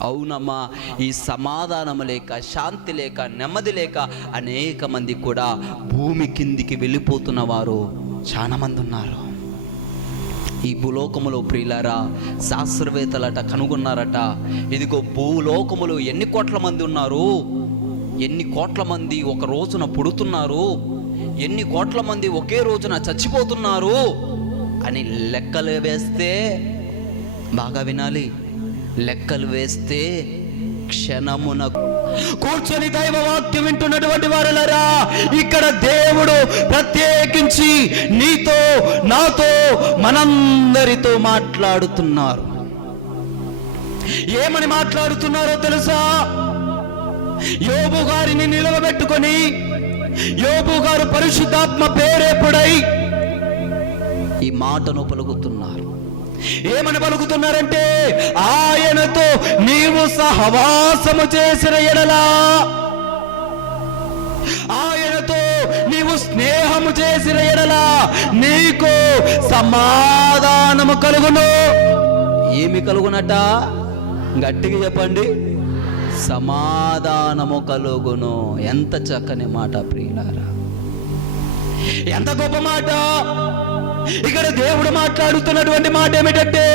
అవునమ్మా ఈ సమాధానం లేక శాంతి లేక నెమ్మది లేక అనేక మంది కూడా భూమి కిందికి వెళ్ళిపోతున్న వారు చాలా మంది ఉన్నారు. ఈ భూలోకములో ప్రియులారా శాస్త్రవేత్తలట కనుగొన్నారట ఇదిగో భూలోకములో ఎన్ని కోట్ల మంది ఉన్నారు? ఎన్ని కోట్ల మంది ఒక రోజున పుడుతున్నారు? ఎన్ని కోట్ల మంది ఒకే రోజున చచ్చిపోతున్నారు? అని లెక్కలు వేస్తే బాగా వినాలి. లెక్కలు వేస్తే క్షణమున కూర్చొని దైవ వాక్యం వింటున్నటువంటి వారులరా ఇక్కడ దేవుడు ప్రత్యేకించి నీతో నాతో మనందరితో మాట్లాడుతున్నారు. ఏమని మాట్లాడుతున్నారో తెలుసా? యోబు గారిని నిలవబెట్టుకొని యోబు గారు పరిశుద్ధాత్మ పేరేపుడై ఈ మాటను పలుకుతున్నారు. ఏమని పలుకుతున్నారంటే ఆయనతో నీవు సహవాసము చేసిన ఎడలా. ఆయనతో నీవు స్నేహము చేసిన ఎడలా నీకు సమాధానము కలుగును. ఏమి కలుగునట? గట్టిగా చెప్పండి. సమాధానము కలుగును. ఎంత చక్కని మాట ప్రియులారా. ఎంత గొప్ప మాట? ఇక్కడ దేవుడు మాట్లాడుతున్నటువంటి మాట ఏమిటంటే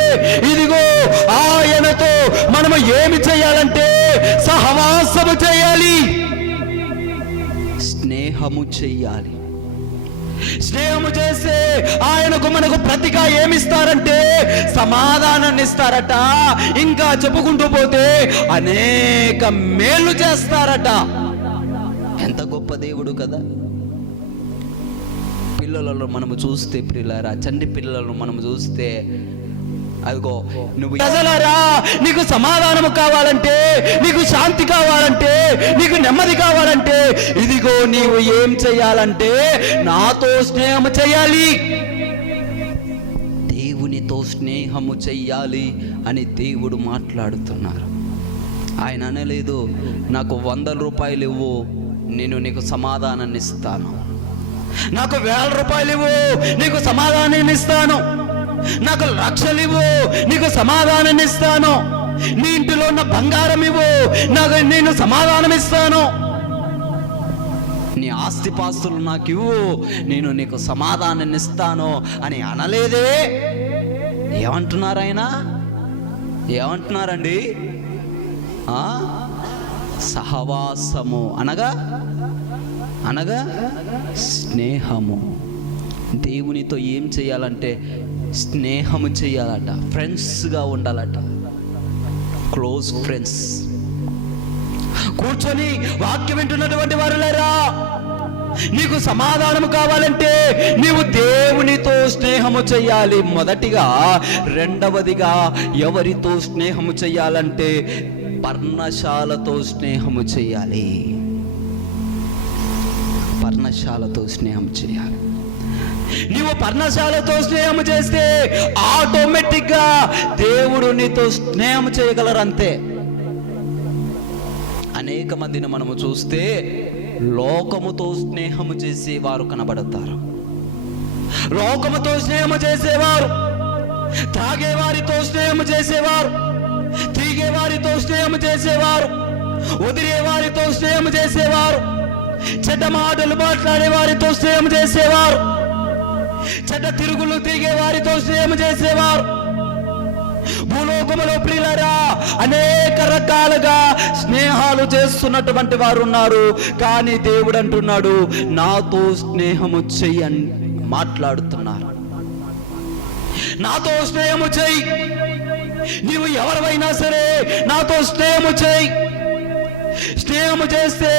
ఇదిగో ఆయనతో మనము ఏమి చేయాలంటే సహవాసము చేయాలి. స్నేహము చెయ్యాలి. స్నేహము చేస్తే ఆయనకు మనకు ప్రతిగా ఏమిస్తారంటే సమాధానాన్ని ఇస్తారట. ఇంకా చెప్పుకుంటూ పోతే అనేక మేలు చేస్తారట. ఎంత గొప్ప దేవుడు కదా. పిల్లలను మనము చూస్తే పిల్లరా చండి పిల్లలను మనము చూస్తే అదిగో నువ్వు ప్రజలరా నీకు సమాధానము కావాలంటే నీకు శాంతి కావాలంటే నీకు నెమ్మది కావాలంటే ఇదిగో నీవు ఏం చేయాలంటే నాతో స్నేహము చేయాలి. దేవునితో స్నేహము చెయ్యాలి అని దేవుడు మాట్లాడుతున్నారు. ఆయన అనలేదు నాకు వందల రూపాయలు ఇవ్వు నేను నీకు సమాధానాన్ని ఇస్తాను. నాకు వేల రూపాయలు ఇవ్వు నీకు సమాధానాన్ని ఇస్తాను. నాకు లక్షలు ఇవ్వు నీకు సమాధానాన్ని ఇస్తాను. నీ ఇంటిలో ఉన్న బంగారం ఇవ్వు నాకు నేను సమాధానం ఇస్తాను. నీ ఆస్తిపాస్తులు నాకు ఇవ్వు నేను నీకు సమాధానాన్ని ఇస్తాను అని అనలేదే. ఏమంటున్నారు ఆయన ఏమంటున్నారండి సహవాసము అనగా అనగా స్నేహము. దేవునితో ఏం చేయాలంటే స్నేహము చేయాలట. ఫ్రెండ్స్గా ఉండాలట. Close friends. కూర్చొని వాక్యం వింటున్నటువంటి వారులేరా నీకు సమాధానం కావాలంటే నీవు దేవునితో స్నేహము చేయాలి. మొదటిగా రెండవదిగా ఎవరితో స్నేహము చేయాలంటే పర్ణశాలతో స్నేహము చేయాలి. పర్ణశాలతో స్నేహం చేయాలి. నీవు పర్ణశాలతో స్నేహం చేస్తే ఆటోమేటిక్గా దేవుడు నీతో స్నేహం చేయగలరంతే. అనేక మందిని మనము చూస్తే లోకముతో స్నేహము చేసేవారు కనబడతారు. లోకముతో స్నేహము చేసేవారు తాగేవారితో స్నేహము చేసేవారు తీగేవారితో స్నేహము చేసేవారు వదిలేవారితో స్నేహం చేసేవారు. చెడ్డ మాటలు మాట్లాడే వారితో స్నేహం చేసేవారు. చెడ్డ తిరుగులు తిరిగే వారితో స్నేహం చేసేవారు. భూలోకములో ప్రియులరా అనేక రకాలుగా స్నేహాలు చేస్తున్నటువంటి వారు ఉన్నారు. కానీ దేవుడు అంటున్నాడు నాతో స్నేహము చెయ్యని మాట్లాడుతున్నారు. నాతో స్నేహము చెయ్యి. నీవు ఎవరివైనా సరే నాతో స్నేహము చెయ్యి. స్నేహము చేస్తే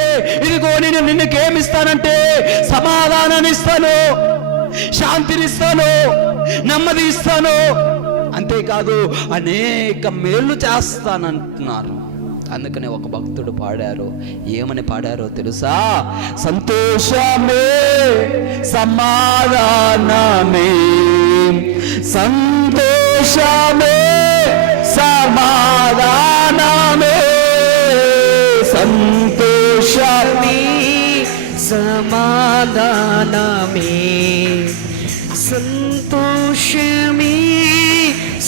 ఇదిగో నేను నిన్నుకేమిస్తానంటే సమాధానాన్ని ఇస్తాను శాంతిని ఇస్తాను నెమ్మది ఇస్తాను అంతేకాదు అనేక మేళ్ళు చేస్తానంటున్నారు. అందుకనే ఒక భక్తుడు పాడారు. ఏమని పాడారో తెలుసా? సంతోషమే సమాధానమే సంతోషమే. സമാധാനമേ സന്തോഷമേ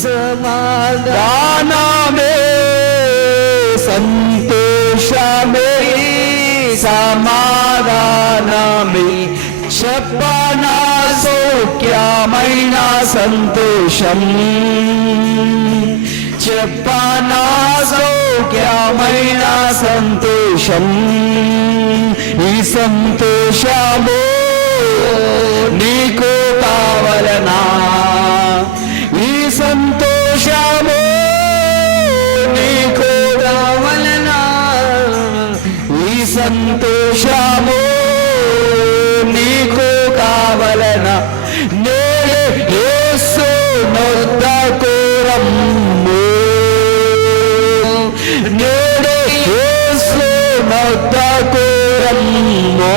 സമാധാനമേ സന്തോഷമേ സമാധാനമേ చెప్పనా मैना సంతోషం చెప్పనా సౌఖ్యమైన సంతోషం ఈ సంతోషము నీకు కావలనా ఈ సంతోషము నీకు కావలనా ఈ సంతోషము నీకు కావలనా నేడు యేసు నొద్దకు రమ్ము నొద్దకు రమ్ము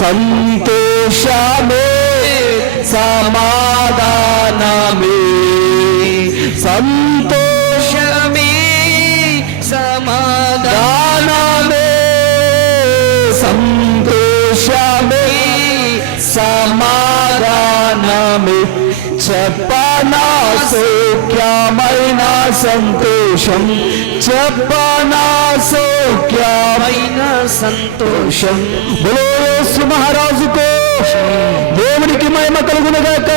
సంతోషమే సమాధానమే సంతోషమే సమాధానమే సంతోషమే సమాధానమే చెప్పనా సౌఖ్యమైన సంతోషం. చెప్పనా సౌఖ్యమైన సంతోషం. బోసు మహారాజుకో దేవునికి మహిమ కలుగునగాక.